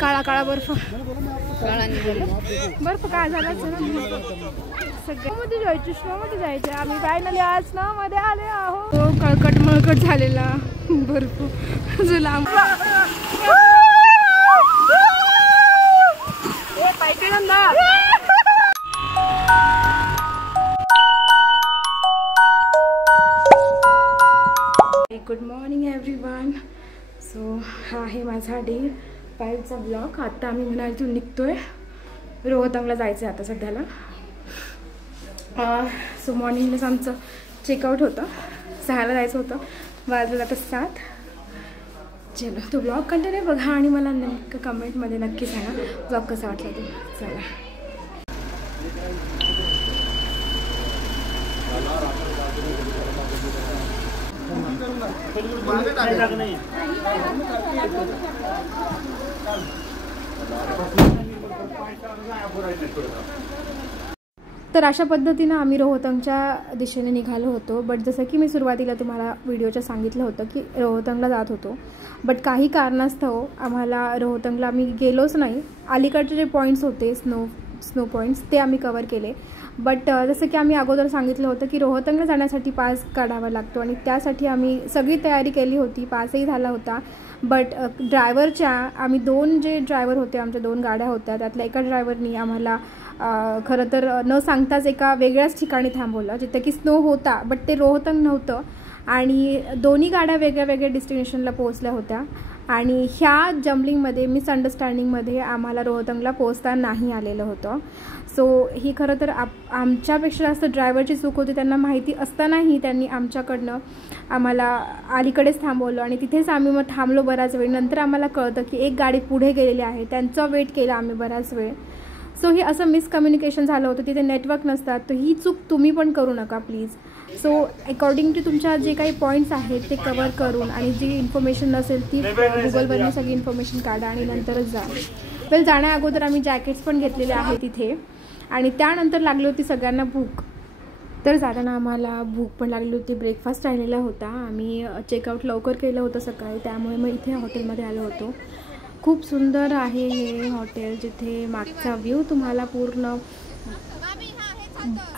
काळा काळा बर्फ, बर्फ काय झाला सगळ्यामध्ये जायचे, स्नो मध्ये जायचे. आम्ही फायनली आज स्नो मध्ये आले आहो. कळकट मळकट झालेला बर्फ जो लांब गुड मॉर्निंग एव्हरीवन. सो हा आहे माझा डे 5चा ब्लॉग. आता आम्ही मनालीतून निघतोय, रोहतंगला जायचं आहे आता सध्याला. सो मॉर्निंगलाच आमचं चेकआउट होतं, 6ला जायचं होतं, वाजलं आता 7. चलो तो ब्लॉग कंटिन्यू बघा आणि मला नेमकं कमेंटमध्ये नक्की सांगा ब्लॉग कसा वाटला तो. चला तर अशा पद्धतीनं आम्ही रोहतंगच्या दिशेने निघालो होतो. बट जसं की मी सुरुवातीला तुम्हाला व्हिडिओच्या सांगितलं होतं की रोहतंगला जात होतो, बट काही कारणास्तव आम्हाला रोहतंगला आम्ही गेलोच नाही. अलीकडचे जे पॉईंट्स होते स्नो पॉईंट्स ते आम्ही कवर केले. बट जसं की आम्ही अगोदर सांगितलं होतं की रोहतंगला जाण्यासाठी पास काढावा लागतो आणि त्यासाठी आम्ही सगळी तयारी केली होती, पासही झाला होता. बट ड्रायव्हरच्या आम्ही 2 जे ड्रायव्हर होते, आमच्या 2 गाड्या होत्या, त्यातल्या एका ड्रायव्हरनी आम्हाला खरं तर न सांगताच एका वेगळ्याच ठिकाणी थांबवलं जिथे की स्नो होता, बट ते रोहतंग नव्हतं. आणि दोन्ही गाड्या वेगळ्या वेगळ्या डेस्टिनेशनला पोहोचल्या होत्या आणि ह्या जम्बलिंगमध्ये मिसअंडरस्टँडिंगमध्ये आम्हाला रोहतंगला पोहोचता नाही आलेलं होतं. सो ही खरं तर आमच्यापेक्षा जास्त ड्रायव्हरची चूक होती. त्यांना माहिती असतानाही त्यांनी आमच्याकडनं आम्हाला अलीकडेच थांबवलं आणि तिथेच आम्ही मग थांबलो बराच वेळ. नंतर आम्हाला कळतं की एक गाडी पुढे गेलेली आहे, त्यांचा वेट केला आम्ही बराच वेळ. सो हे असं मिसकम्युनिकेशन झालं होतं. तिथे नेटवर्क नसतात, तर ही चूक तुम्ही पण करू नका प्लीज. सो अकॉर्डिंग टू तुमच्या जे काही पॉईंट्स आहेत ते कवर करून आणि जी इन्फॉर्मेशन नसेल ती गुगलवरनं सगळी इन्फॉर्मेशन काढा आणि नंतरच जा. वेल जाण्या अगोदर आम्ही जॅकेट्स पण घेतलेले आहेत तिथे आणि त्यानंतर लागली होती सगळ्यांना भूक. तर जाताना आम्हाला भूक पण लागली होती. ब्रेकफास्ट राहिलेला होता, आम्ही चेकआउट लवकर केलं होतं सकाळी, त्यामुळे मग इथे हॉटेलमध्ये आलो होतो. खूप सुंदर आहे हे हॉटेल, जिथे मागचा व्ह्यू तुम्हाला पूर्ण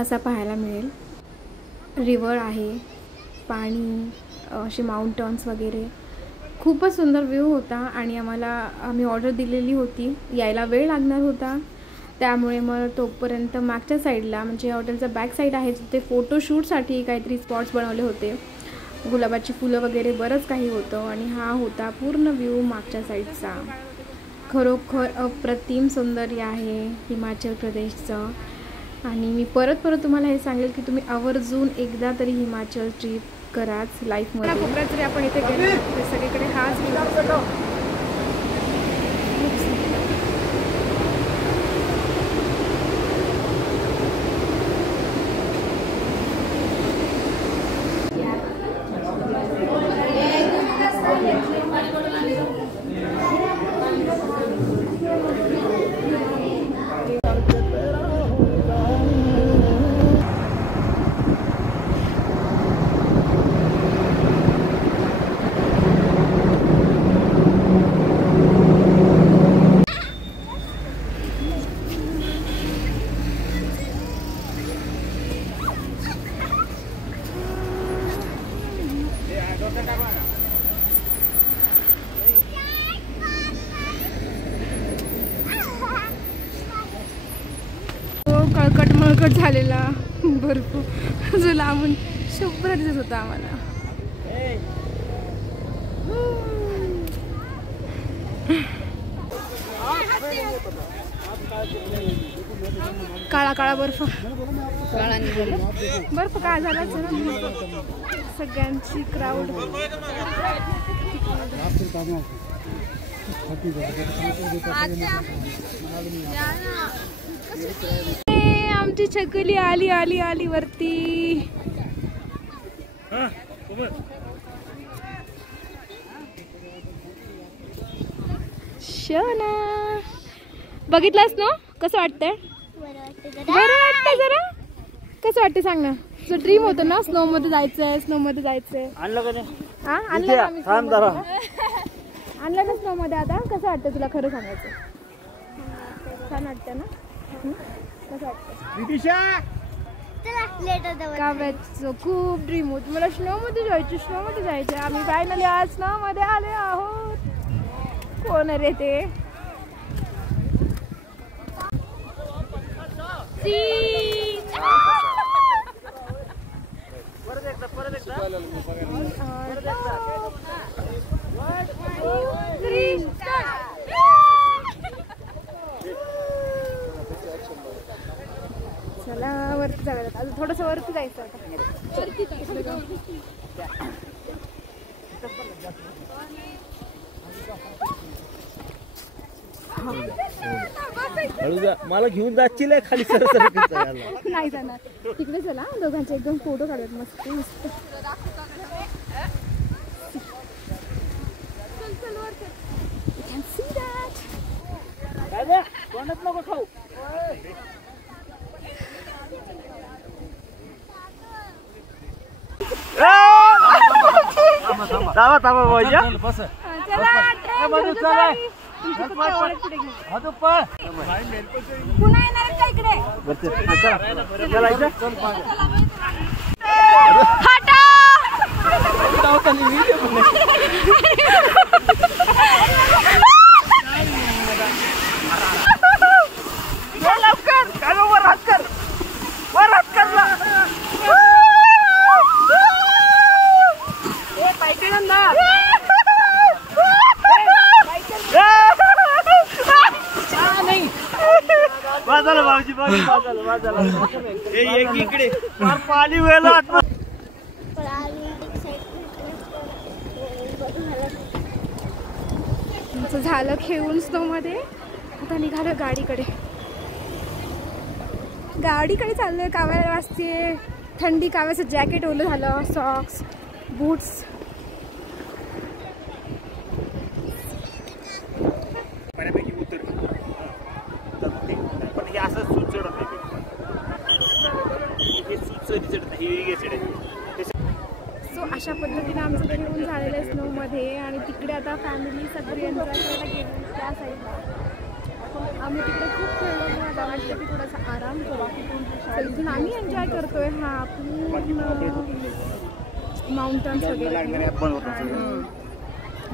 असा पाहायला मिळेल. रिव्हर आहे, पाणी, असे माउंटन्स वगैरे, खूपच सुंदर व्ह्यू होता. आणि आम्ही ऑर्डर दिलेली होती, यायला वेळ लागणार होता, त्यामुळे मग तोपर्यंत मागच्या साईडला म्हणजे हॉटेलचा बॅक साईड आहे तिथे फोटोशूटसाठी काहीतरी स्पॉट्स बनवले होते, गुलाबाची फुलं वगैरे बरंच काही होतं. आणि हा होता पूर्ण व्ह्यू मागच्या साईडचा. खरोखर अप्रतिम सौंदर्य आहे हिमाचल प्रदेशचं. आणि मी परत तुम्हाला हे सांगेल की तुम्ही आवर्जून एकदा तरी हिमाचल ट्रिप कराच लाईफमध्ये. कोकणात जरी आपण इथे गेलो तर सगळीकडे हाच व्ह्यू. कळकट मळकट झालेला बर्फ जो लांबून शुभ्र दिसत होता आम्हाला. काळा काळा बर्फ, बर्फ काय झाला सगळ्यांची क्राऊड. आमची छकुली आली आली आली वरती. शोना बघितलास ना कसं वाटतंय? बरं वाटतंय जरा. कसं वाटतं सांग ना. तुझं ड्रीम होतं ना स्नो मध्ये जायचंय, स्नो मध्ये जायचंय. आणलं का नाही? हा आणलं. आणलं ना स्नोमध्ये आता कसं वाटतं तुला खरं सांगायचं? छान वाटतं ना? कसं वाटतं? काव्याचं खूप ड्रीम होत मला स्नोमध्ये जायचं आम्ही फायनली आज स्नोमध्ये आले आहोत. कोण रे ते? चला वरती जाऊया आता. थोडंसं वरती जायचं आता. मला घेऊन जाशील खाली सर नाही जाणार तिकडे. चला दोघांचे एकदम फोटो काढूयात मस्त मस्त. नको खाऊ. थांबा भाऊजी. पुन्हा येणार का इकडे? इकडे पाणी वेळेला झालं खेळून स्नो मध्ये. आता निघालं गाडीकडे चाललोय. काव्याला वाजते थंडी. काव्याचं जॅकेट ओलं झालं. Socks boots. बऱ्यापैकी उतर पण हे असं सूट चढत नाही. सो अशा पद्धतीने आमचं खेळून झालेलं आहे स्नोमध्ये. आणि तिकडे आता फॅमिली सगळी एन्जॉय करायला गेली त्या साईडला. आम्ही तिकडे खूप खेळलो. आता वाटतं की थोडासा आराम करू. इथून आम्ही एन्जॉय करतोय. हा पूर्ण माउंटन्स वगैरे.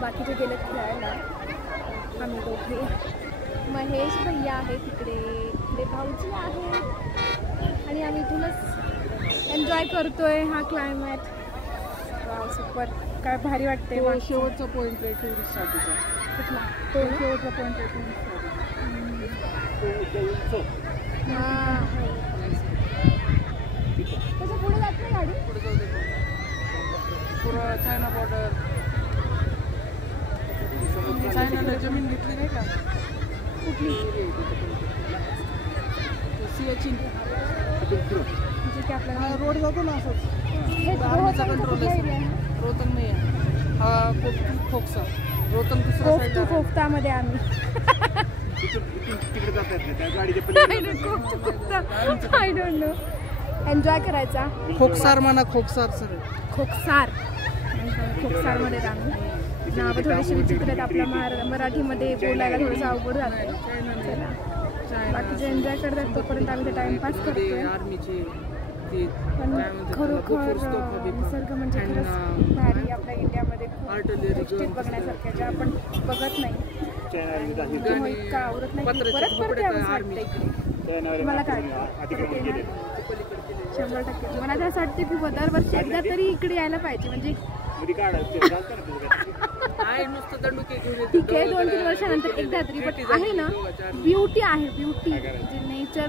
बाकीचे गेले खेळायला. आम्ही दोघे. महेश भैया आहे तिकडे भाऊजी आहे. आणि आम्ही इथूनच एन्जॉय करतोय हा क्लायमेट. सुपर. काय भारी वाटते. शेवटचा पॉईंट आहे टुरिस्टसाठीचा. कुठला? तो शेवटचा पॉईंट आहे टुरिस्टसाठी. हां त्याच्या पुढे जात नाही गाडी. पुढे जाऊ दे. पुरा चायना बॉर्डर. चायनाला जमीन घेतली नाही का? कुठली? सियाचीन. म्हणजे की आपल्याला रोड जातो ना असंच. रोहतंग कंट्रोल आहे. रोहतंग नाही आहे. हा खोकसा. रोहतंग दुसरा साईड. कोफ्तामध्ये आम्ही तिकडे जातात त्या गाडीच्या आय डोंट नो. एन्जॉय करायचा. खोकसार म्हणा. खोकसार सर. खोकसारमध्ये आम्ही. नावं थोडीशी विचित्र आहेत. आपल्या मराठीमध्ये बोलायला थोडंसं अवघड जातं. बाकीचे एन्जॉय करतात तोपर्यंत आम्ही ते टाइमपास करतोय. पण खरोखर निसर्ग म्हणजे खरंच भारी. आपल्या इंडियामध्ये खूप गोष्टी बघण्यासारख्या ज्या आपण बघत नाही. इतकं आवडत नाही. परत यावंच वाटतं इकडे. मला काय 100%. मला तर असं वाटतं की दरवर्षी एकदा तरी इकडे यायला पाहिजे. म्हणजे ठीक आहे 2-3 वर्षानंतर एकदा तरी. बट आहे ना ब्युटी आहे. ब्युटी जे नेचर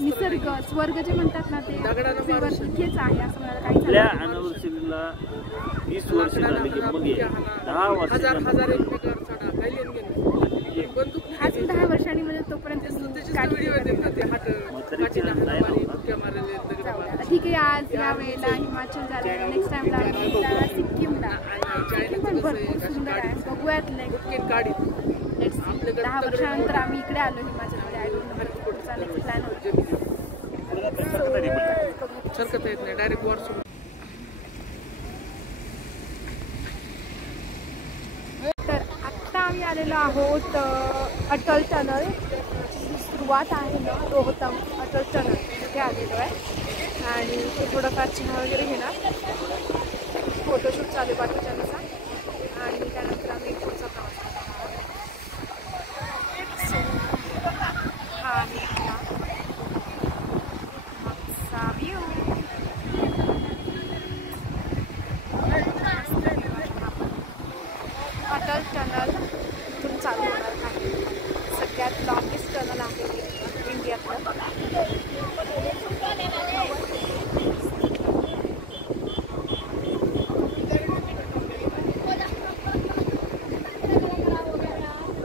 निसर्ग स्वर्ग जे म्हणतात ना ते इथेच आहे असं मला काही सांगायचं. 20 वर्ष झाली की मग 10 वर्ष अजून 10 वर्षांनी म्हणजे तोपर्यंत ठीक आहे. आज या वेळेला हिमाचल झालं. नेक्स्ट टाइमला सिक्कीमला. पण भरपूर सुंदर आहे. बघूयात. नेक्स्ट 10 वर्षानंतर आम्ही इकडे आलो हिमाचलमध्ये. आय डोंट नो पुढचा नेक्स्ट प्लॅन होतो. सरकत येत नाही. डायरेक्ट वर सुरू. तर आलेलो आहोत अटल टनल, सुरुवात आहे ना रोहतंग अटल टनल तिथे आलेलो आहे आणि ते थोडंफार चहा वगैरे घेणार, फोटोशूट चालू बाकीच्यांचा आणि त्यानंतर आम्ही पुढचा प्रवास करणार हा आहे मागचा व्ह्यू. अटल टनल इथून चालू होणार आहे, सगळ्यात लॉंगेस्ट टनल आहे इंडियातलं.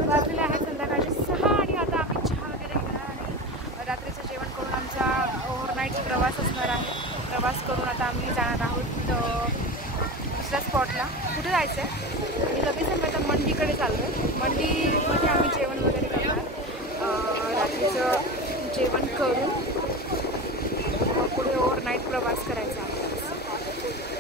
वाजलेले आहे संध्याकाळचे 6 आणि आता आम्ही चहा वगैरे घेणार आणि रात्रीचं जेवण करून आमचा ओव्हरनाईट प्रवास असणार आहे. प्रवास करून आता आम्ही जाणार आहोत दुसऱ्या स्पॉटला. कुठे जायचं आहे आणि लगेच आम्ही आता मंडीकडे चाललो आहे. मंडीमध्ये आम्ही जेवण वगैरे करणार, रात्रीचं जेवण करून पुढे ओव्हरनाईट प्रवास करायचा आहे.